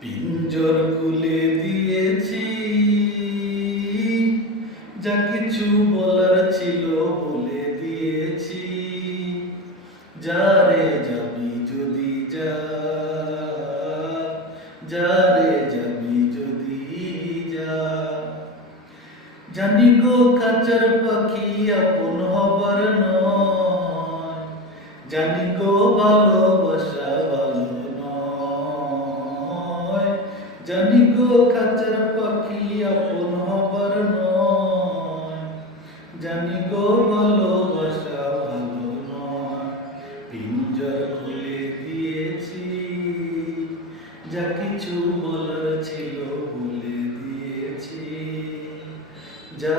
পিঞ্জর খুলে দিয়েছি, যা কিছু বলার ছিল বলে দিয়েছি। যা রে যাবি যদি যা, যা রে যাবি যদি যা। জানি গো খাঁচার পাখি আপন হবার নয়, জানি গো ভালোবাসা ভালো নয়। জানি গো খাঁচার পাখি আপন হবার নয়, জানি গো ভালোবাসা ভালো নয়। পিঞ্জর খুলে দিয়েছি, যা কিছু বলার ছিল বলে দিয়েছি। যা